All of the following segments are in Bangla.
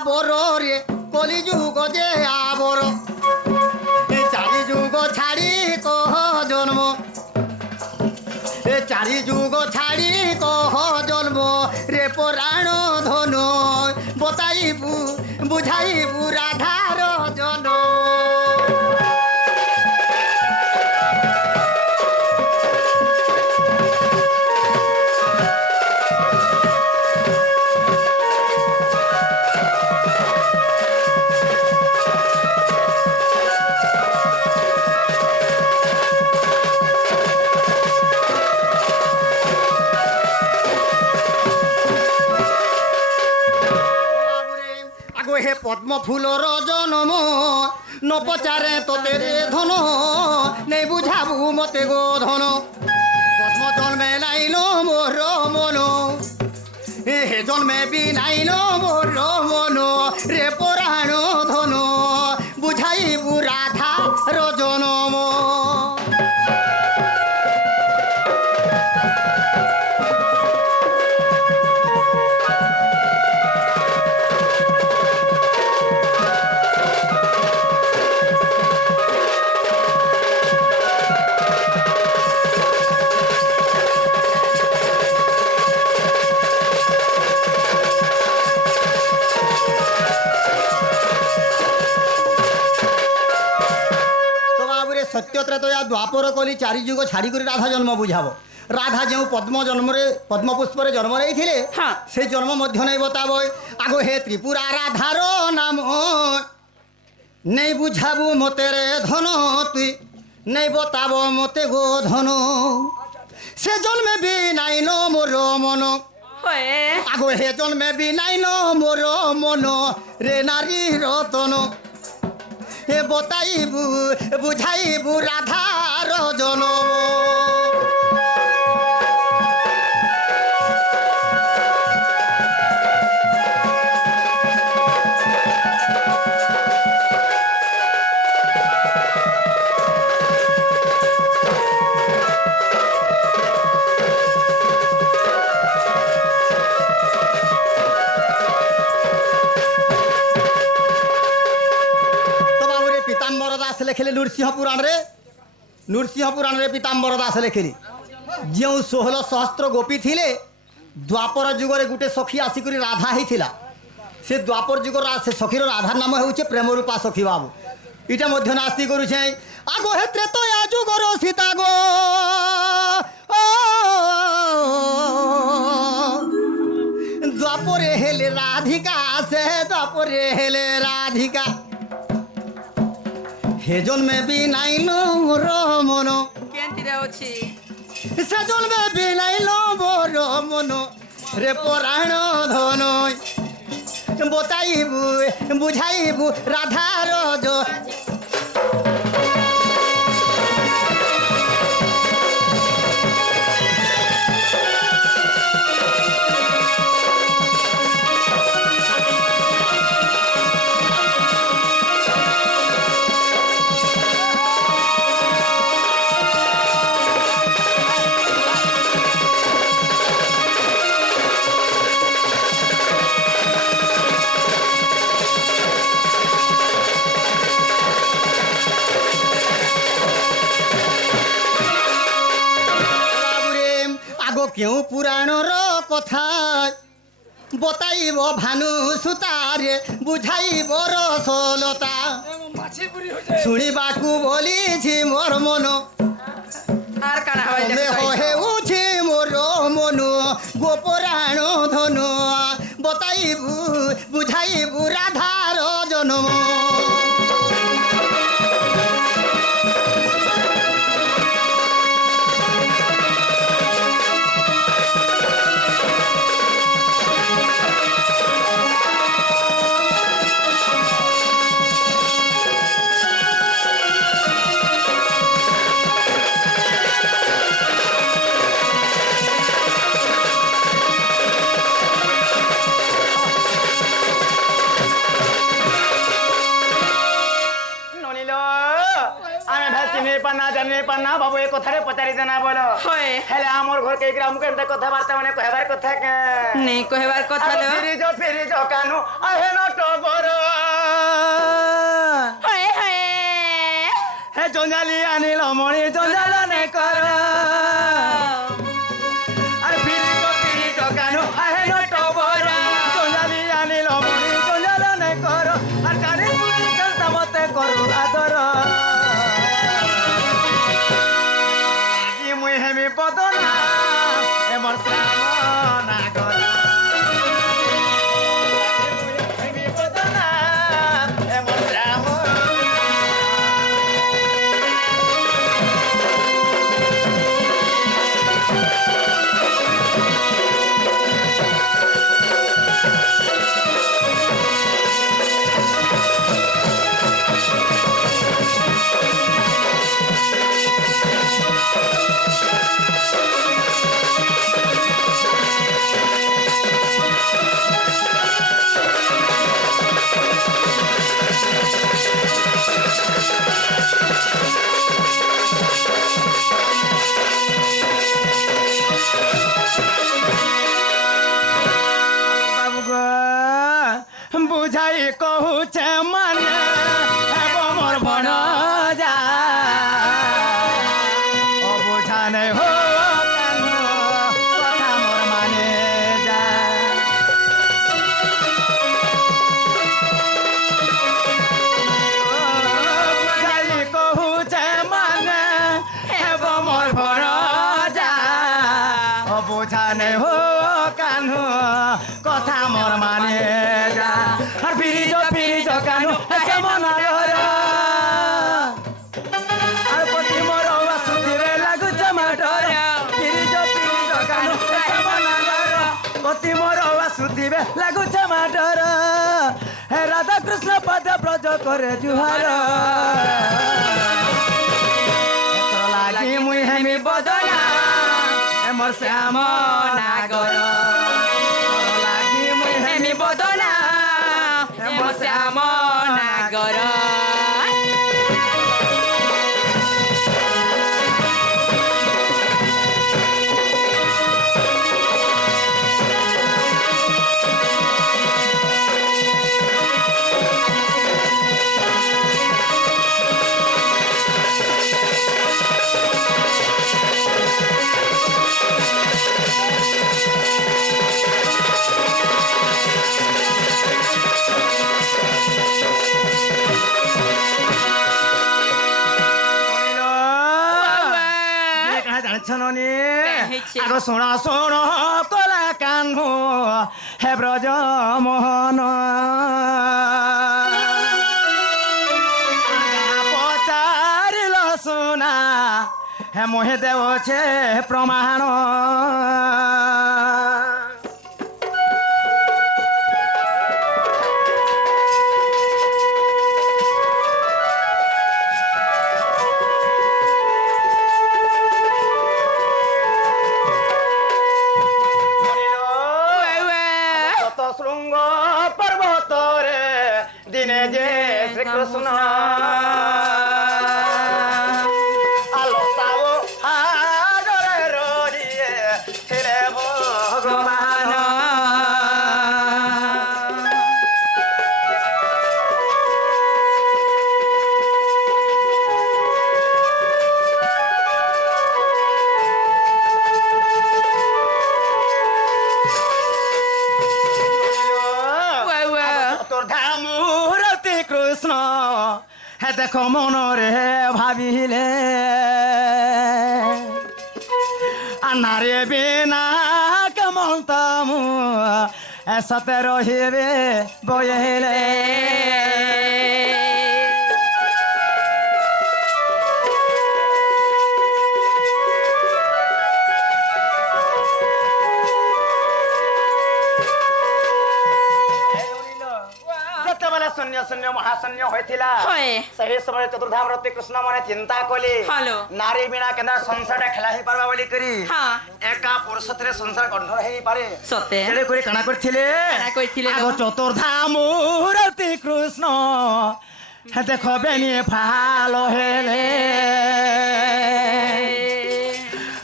আবর রে কলি যুগ যে আবর চারি যুগ ছাড়ি কহ জন্ম চারি যুগ ছাড়ি কহ জন্ম রে পরাণ ধন বতাইবু বুঝাইবু রাধার জন হে পদ্ম ফুলর জনম ন পচারে তোতে রে ধন নেই বুঝাবু মতে গো ধন পদ্ম জন্মে নাইল মোর মন হে জন্মে বি নাইল মোর মন রে পরাণ ধন বুঝাইবু রাধা রজনম সত্যত্রেতয়া দ্বাপর কলি চারি যুগ ছাড়ি করে রাধা জন্ম বুঝাব রাধা যে পদ্ম জন্মরে পদ্মপুষ্পরে জন্ম রয়েছিলে সেই জন্ম মধ্য নেই বতাব আগ হে ত্রিপুরা রাধার নাম নেই বুঝাবু মতে রে ধন তুই নেই বতাব মতে গো ধন সে জন্মে বি নাইন মোর মন আগ হে জন্মে বি নাইন মোর মন রে নারী রতন হে বতাইবু বুঝাইবু রাধার জন पीताम्बर दास लिखिले नृसिंह पुराण रे पीताम्बर दास लिखिले जो 16 सहस्त्र गोपी थिले द्वापर जुगरे गुटे सखी आसिक राधा ही थिला से द्वापर जुगर से सखीर राधार नाम होउछे प्रेम रूपा सखी बाबू इटा मध्य नास्ती करुछे आगो हे त्रेतया जुगर सीता गो द्वापरे हेले राधिका से द्वापरे हेले राधिका हे जन्मे बि नाइलो मोर मन केंतिरे अछि से जन्मे बि नाइलो मोर मन रे पराण धन बताइबु बुझाइबु राधार जो क्यों पुराणर कथा बताइब भानु सुतारे बुझाइब रसलता शुणिबाकू बोली मोर मन हेउछि मोर मन गोपराण धन बताइबू बुझाइबू राधार जन्म जाने पाना बाबू एक कथा रे पचारि देना बोलो होय हेले हमर घर के ग्राम के एंता कथा वार्ता माने कहबार कथा के नहीं कहबार कथा लो फिर जो कानू আহে নটবর হে জঞ্জালি আনিল মণি জঞ্জাল নে কর আর ফিরি কানু আহে নটবর জঞ্জালি আনিল মণি জঞ্জাল নে কর আর কানে পুরি কান্তা মতে করু আদর মুই হেমি বদনা এমন শ্যাম নাগর হেমি বদনা এমন শ্যাম বুঝাই কহুছে মানে মোর ভণ যা অবুঝা নেই হো কথা মোর মানে যা বুঝাই কহুছে মানে মোর ভণ যা অবুঝা নেই হো কানু কথা মোর মানে যা আর ফিরিজ কানু মনার আর পতি মোর বাসুদেবে লাগুছে মাটর ফিরিজ কানু মনার পতি মোর বাসুদেবে লাগুছে মাটর হে রাধা কৃষ্ণ পদ ব্রজ করে জুহার লাগি মুই হেমি বদনা মোর শ্যাম নাগর লাগি মুই হেমি বদনা মোর শ্যাম নাগর আগ শোণ শোণ কলা কানু হে ব্রজ মোহন পচারিল শোনা হে মোহে দেওছে প্রমাণ শৃঙ্গ পর্বতরে দিনে যে শ্রীকৃষ্ণ আলোতাও হাগরে রহিয়ে ছিলে ভগবান কৃষ্ণ হে দেখো মনরে ভাবিলে নারে বিনা কেমন তমু সতে রহিবে বইলে শূন্য শূন্য মহাশূন্য হয়েছিল সেই সময় চতুর্ধাম রতি কৃষ্ণ মানে চিন্তা কলি নারী বিনা কেন সংসার খেলা হয়ে পারবা বলি করি একা পুরুষ সংসার গন্ধ হয়ে পারে সেটা করে কানা করছিলে চতুর্ধাম রতি কৃষ্ণ দেখো বেনি ফালো হেলে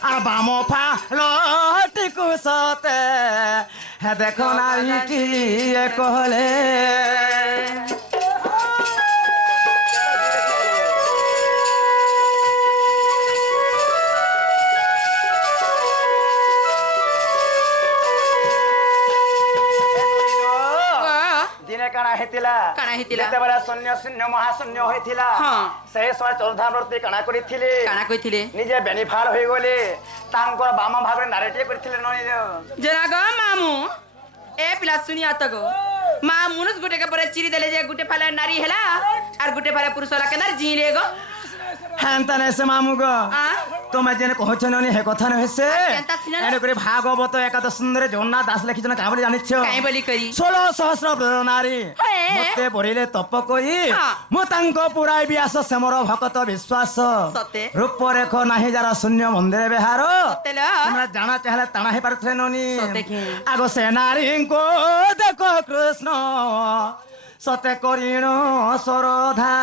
আর বাম ফালো টিকুসতে হ্যাঁ দেখো নারীটি কহলে দিনে কাଣା হেতিলা যেତେବେଳେ ଶୂନ୍ୟ ଶୂନ୍ୟ ମହାଶୂନ୍ୟ ହୋଇଥିଲା ସେହି ସମୟ ଚତୁର୍ଧାମୂର୍ତ୍ତି କାଣା କରିଥିଲେ ନିଜେ ବେନିଫାଳ ହୋଇଗଲେ ତାଙ୍କର ବାମ ଭାଗରେ ନାରୀଟିଏ କରିଥିଲେ ଜନାଗ ମାମୁ ଏ ପିଲା ଶୁଣିଆ ତ ଗো ମା ମୁନୁଷ ଗୁଟେ କେ ପରେ ଚିରି ଦେଲେ ଯେ ଗୁଟେ ଫାଲେ ନାରୀ ହେଲା আর গুটে ফালে পুরুষ হলা কেনার জিলে গো হেনতা নেছে মামু গো তোমে যেন কহছ ননি হে কথা নহেছে এনে করে ভাগবত একাদশ সুন্দরে জগন্নাথ দাস লিখিছন কাই বলি জানিছ কাই বলি করি 16 সহস্র নারী মতে পড়িলে তপ করি মু তাঙ্ক পুরাই বিয়াস সেমর ভকত বিশ্বাস সতে রূপ রেখ নাহি যারা শূন্য মন্দিরে বিহার সতেল তোমরা জানা চাহলে তানা হে পারছ ননি সতে কি আগো সে নারীঙ্কো দেখো কৃষ্ণ সতে করিণ সরধা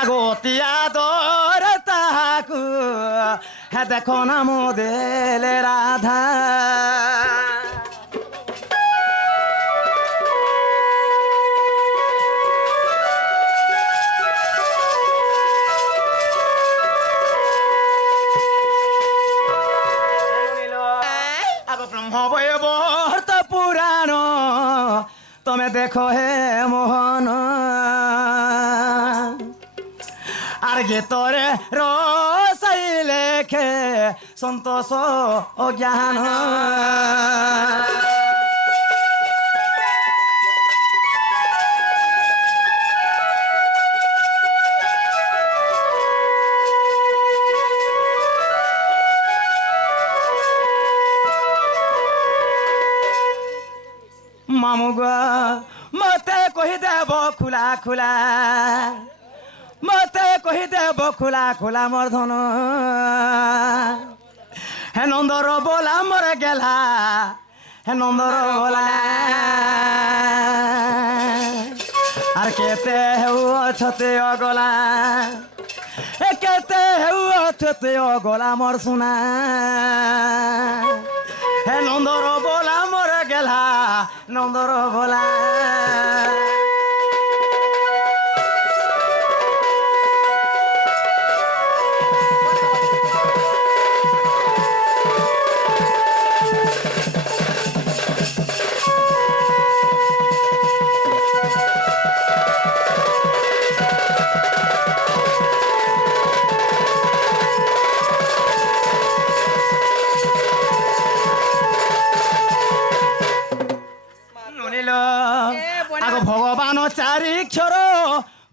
আগো অতি আদর তাহাকু হে দেখো নাম দেলে রাধা ব্রহ্মবৈবর্ত পুরাণ তুমি দেখো হে মোহন আর গীতরে রসাই লেখে সন্তোষ ও জ্ঞান মামু গো মতে কহি দেব খোলা খোলা মতে কহি দেব খোলা খোলা মোর ধন হে নন্দর বোলা মরে গেলা হে নন্দর বোলা আর কেতে হেউ অছতে অগলা এ কেতে হেউ অছতে অগলা মোর সোনা হে নন্দর বোলা মরে গেলা নন্দর বোলা ভগবান চারিক্ষর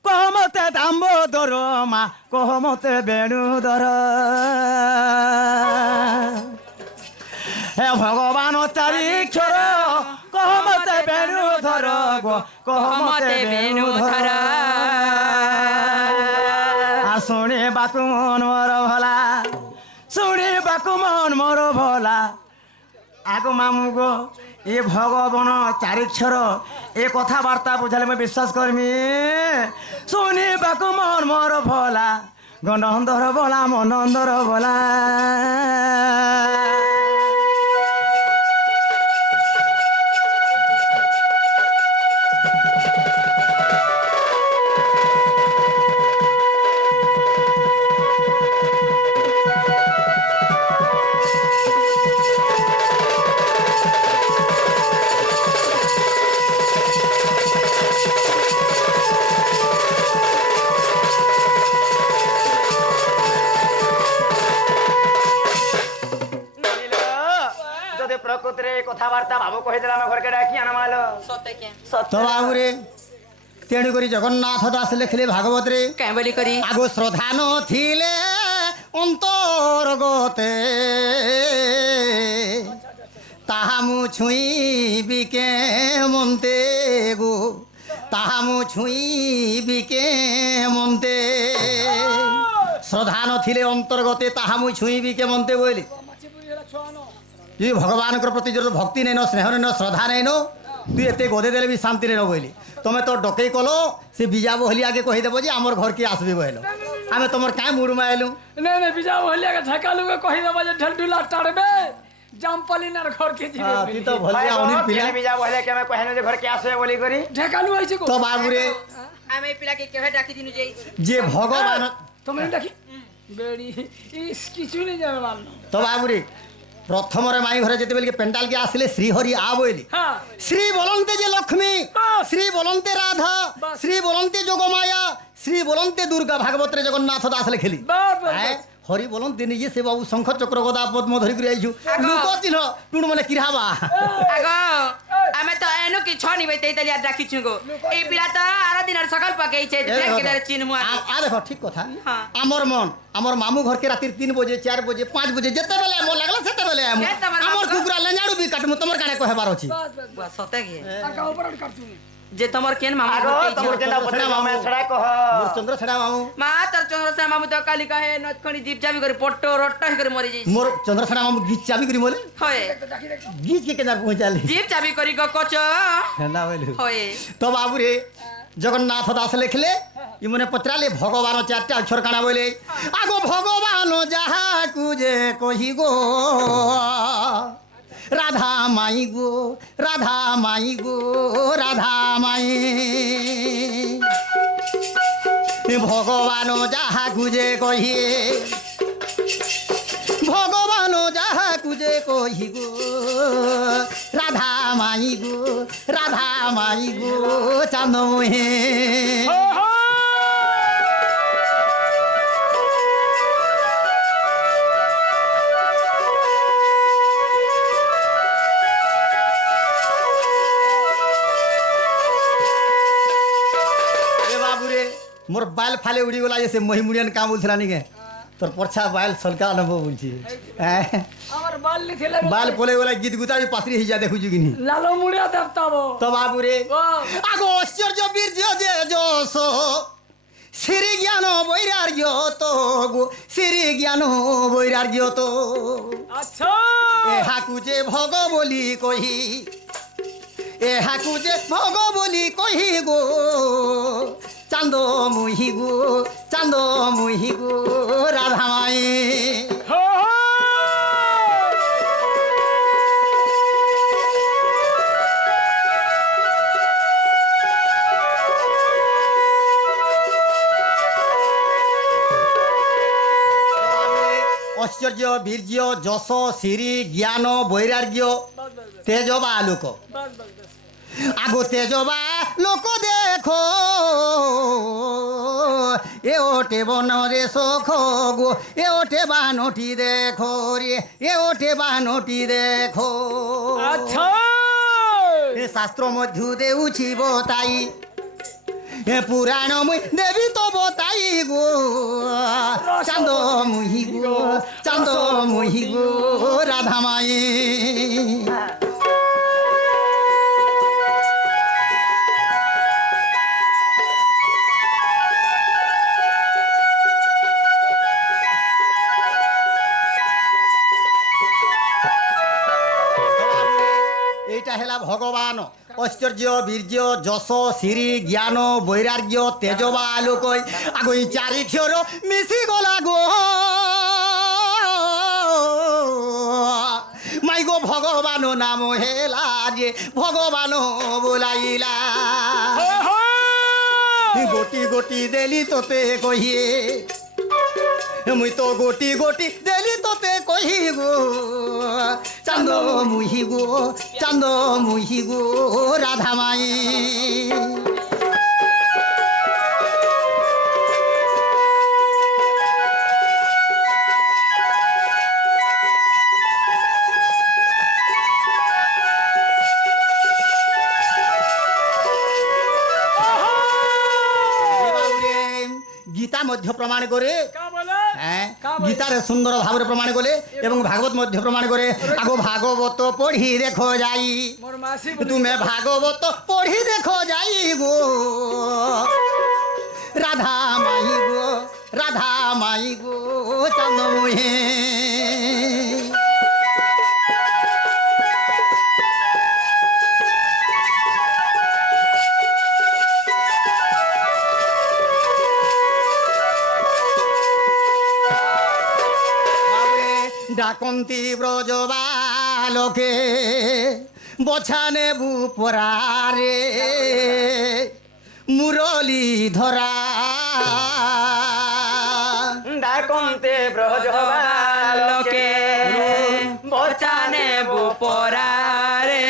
কহমতে দাম্বোদর মা কহমতে বেণুদর হে ভগবান চারিক্ষর কহমতে বেণুধর গো কহমতে বেণুধর আর শুনিবাকু মন মোর ভলা শুনিবাকু মন মোর ভলা আগো মামু গো এ ভগবান চারিক্ষর এ কথাবার্তা বুঝালে মই বিশ্বাস করমি শুনিবাকু মন মোর ভলা গণন্দর বলা মনন্দর বলা প্রকৃতিরে কথাবার্তা ভাব কহিদেলা আমি ঘরকে ডাকি আনমাল তো বাবুরে তেণু করি জগন্নাথ দাস লেখিলে ভাগবতরে কেন বলি করি আগো শ্রদ্ধা নথিলে অন্তর্গতে তাহা মু ছুঁইবি কে মন্তে গো তাহা মু ছুঁইবি কে মন্তে শ্রদ্ধা নথিলে অন্তর্গতে তাহা মু ছুঁইবি কে মন্তে বলি তুই ভগবানଙ୍କର প্রতি যদি ভক্তি নেই স্নেহ নেই শ্রদ্ধা নেই তুই এতে গদে দেলে বি শান্তি নেই বলি তুমি তো ডকেই কল সে বিজা বহলি আগে কহিদেব যে আমার ঘর কি আসবি বহিল আমি তোমার কাঁ মুড় মাইলু নাই নাই বিজা বহলি আগে ঝাকালু কহিদেব যে ঢেলঢুলা টাড়বে জামপালিনার ঘর কে যাবে তুই তো ভলিয়া অনির পিলা কেনে বিজা বলে কে আমি কহেন যে ঘর কে আসে বলি করি ঢেকালু হইছে গো তো বাবুরে আমি এই পিলাকে কেহে ডাকি দিনু যাই যে ভগবান তুমি ডাকি বেড়ি ইস কিছু নেই যাবে মানো তো বাবুরে প্রথমরে মাই ঘরে যেতে বেলকে পেন্ডাল কে আসলে শ্রীহরি আ বইলি হ্যাঁ শ্রী বলন্তে যে লক্ষ্মী বাস। শ্রী বলন্তে রাধা বাস। শ্রী বলন্তে যোগমায়া শ্রী বলন্তে দুর্গা ভাগবতরে জগন্নাথ দাস লেখিলি বাস, বাস, হ্যাঁ, বাস। হরি বলন্তে নিজে সে বাবু শঙ্খ চক্র গদা পদ্ম ধরি করে আইছু লোক চিহ্ন টুণ মানে কিরহাবা আগো আমি তো এনো কি ছনি বাইতে ইতালিয়া ডাকিছু গো এই পিলা তো আর দিনের সকাল পাকেইছে দেখে চিনমু আ দেখো ঠিক কথা হ্যাঁ। আমার মন আমার মামু ঘরকে রাতির 3 বজে 4 বজে 5 বজে যেতেবেলে মন লাগলা সেতেবেলে আমু এ তোমার আমার মামু- কুকুরা লেঞ্জাড়ু বি কাটমু তোমার কানে কহেবার ଅଛି বাস বাস বাস সতে গে আর কাউ পরাট কাটছু যে তোমার কেন মামা আগো তোমর কেনা বদলে মামা ছড়া কহ মোর চন্দ্র ছড়া মামু মা তোর চন্দ্রসা মামু তো কালি কাহে নতখনি জিপ জাবি করে পট্ট রট্ট করে মরি যাইছে মোর চন্দ্র ছড়া মামু গীত চাবি করি বলে হয় ডাকি দেখ গীত কে কেনার পৌঁছালি জিপ চাবি করি গো কচ না বলু হয় তো বাবুরে জগন্নাথ দাস লেখলে ইমনে পত্রালে ভগবান 4টা অক্ষর কানা বলে আগো ভগবান যাহাকু যে কহি গো রাধা মাই গো রাধা মাই গো রাধা মাই ভগবান যাহাকু যে কহি ভগবান যাহাকু যে কহি গো রাধা মাই গো রাধা মাই গো চান্দমহে বাবুরে মোর বাল ফালে উড়ি গলা যে মহি মুড়িয়ান কাম বলছিলা নিকে তোর পরছা বাল সলকা আনব বলছি হ্যাঁ আমার বাল লিখেলে বাল পলে গলা গীত গুতাবি পাত্রি হিজা দেখুছু কিনি লালো মুড়িয়া দেবতাবো তো বাবুরে বাহ। আগো ঐশ্বর্য বীর্য যে যশ শ্রী জ্ঞান বৈরাগ্য তো গো শ্রী জ্ঞান বৈরাগ্য তো আচ্ছা এহাকু যে ভগ বলি কহি এহাকু যে ভগ বলি কহি গো চান্দ মুহি গো চান্দ মুহি গো রাধা মাই হো হো ঐশ্বর্য বীর্য যশ শ্রী জ্ঞান বৈরাগ্য বাস বাস বাস তেজবা লোক বাস বাস বাস আগো তেজবা লোক দেখো এ ওঠে বনরে শোখ গো এ ওঠে বানটি দেখো রে এ ওঠে বানটি দেখো আচ্ছা এ শাস্ত্র মধ্য দেউছি বতাই এ পুরাণ মুই দেবী তো বতাই গো চান্দ মুহি গো চান্দ মুহি গো রাধা মায়ে এইটা হেলা ভগবান ঐশ্বর্য বীর্য যশ শ্রী জ্ঞান বৈরাগ্য তেজবা আলোক আগো এই 4 ক্ষর মিশি গলা গো মাই গো ভগবান নাম হেলা যে ভগবান বোলাইলা হো হো গোটি গোটি দেলি তোতে কহিয়ে মুই তো গোটি গোটি দেলি তোতে কহি গো চান্দ মুহি গো চান্দ মুহি গো রাধা মাই গীতা মধ্য প্রমাণ করে কা বলে হ্যাঁ কা বলে? গীতার সুন্দর ভাবে প্রমাণ করে এবং ভাগবত মধ্য প্রমাণ করে আগো ভাগবত পড়ি দেখো যাই মোর মাসি বলে তুমি ভাগবত পড়ি দেখো যাই গো রাধা মাই গো রাধা মাই গো চান্দমুহে ডাকন্তি ব্রজবা বালকে বছা নেবু পরারে মুরলি ধরা ডাকন্তে ব্রজ বালকে বচানে বুপরারে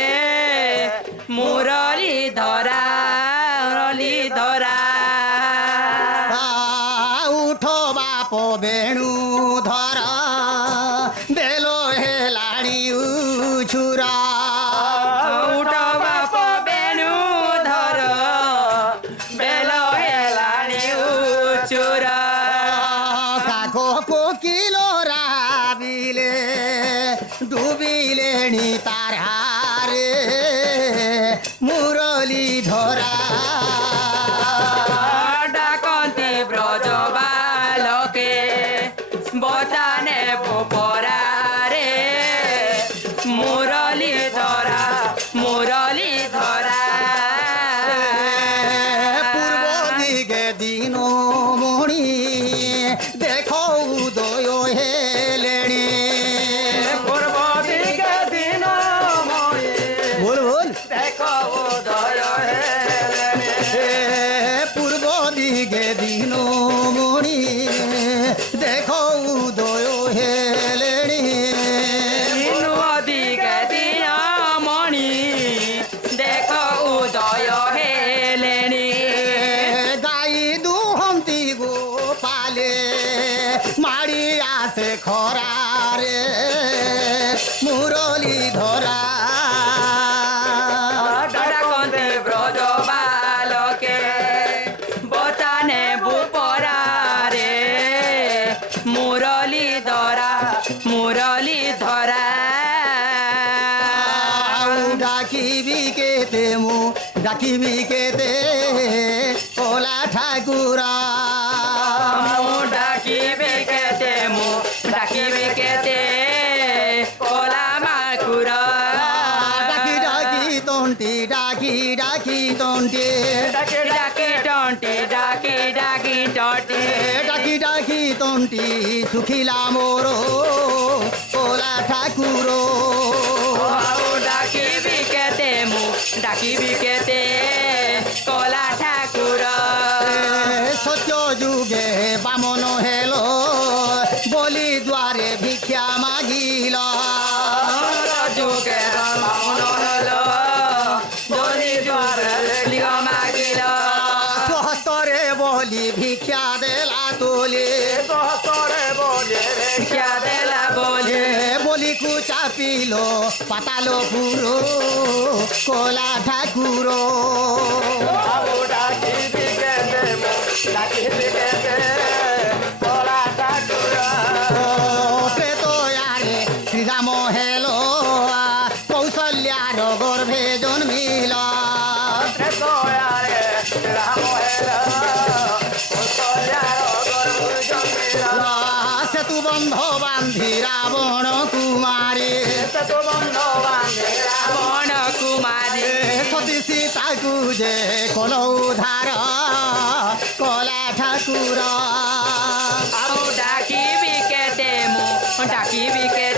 মুরলি ধরা মুরলি ধরা উঠো বাপ বেণু ধর বেল হেলাড়ি উছুরা উঠ বাপ বেণু ধর বেল হেলানি উচুরা কাকো কোকিল রাবিলে ডুবিলেনি তার হারে মুরলি ধরা ডাকন্তি ব্রজ বালকে বচানে বুপরারে মুরলি ধরা মুরলি ধরা পূর্ব দিকে দিন মণি দেখো উদয় হেলেনি পূর্ব দিকে দিন মণি বল বল দেখো উদয় হেলেনি পূর্ব দিকে দিন মণি দেখো উদয় হেলেনি দিকে দিয়া মণি দেখ উদয় হেলেনি গাই দুহন্তি গোপালে মাড়ি আসে খরারে মুরলি ধরা ডাকন্তি ব্রজ বালকে বচানে বুপরারে মুরলি ধরা মুরলি ধরা ডাকিবি কেতে মু ডাকিবি কেতে ওলা ঠাকুরা ডাকিবে কেতে মু ডাকিবে কেতে কোলা মাকুরা ডাকি ডাকি তন্টি ডাকি ডাকি তন্টি ডাকি ডাকি টন্টি ডাকি ডাকি টন্টি ডাকি ডাকি তন্টি শুখিলা মোর ওলা ঠাকুরো ডাকিবি কেতে মু ডাকিবি কেতে কোলা ঠাকুর সত্য যুগে বামন হেল বলি দ্বারে ভিক্ষা মাগিল যুগে মন হল বলি লিগ মাগিল সহস্তরে বলি ভিক্ষা দেলা তুলি সহস্তরে বলে শিক্ষা দেলা বলি বলি কুচাপিল পাতালো পুরো কোলা ঠাকুরো বাবু ডাকিবি কেতে ডাকিবি কেতে বলা ঠাকুর প্রেতয়ারে শ্রীরাম হেল কৌশল্যার গর্ভে জন্মিল দয়ারে রাম হেল কৌশল্যার গর্ভ জন্মিল সেতু বন্ধ বান্ধি রাবণ কুমারী সেতু বন্ধ বান্ধে বন কুমারী সতী সীতাকু যে কল উদ্ধার কলা ঠাকুর ডাকিবি কেতে মু ডাকিবি কে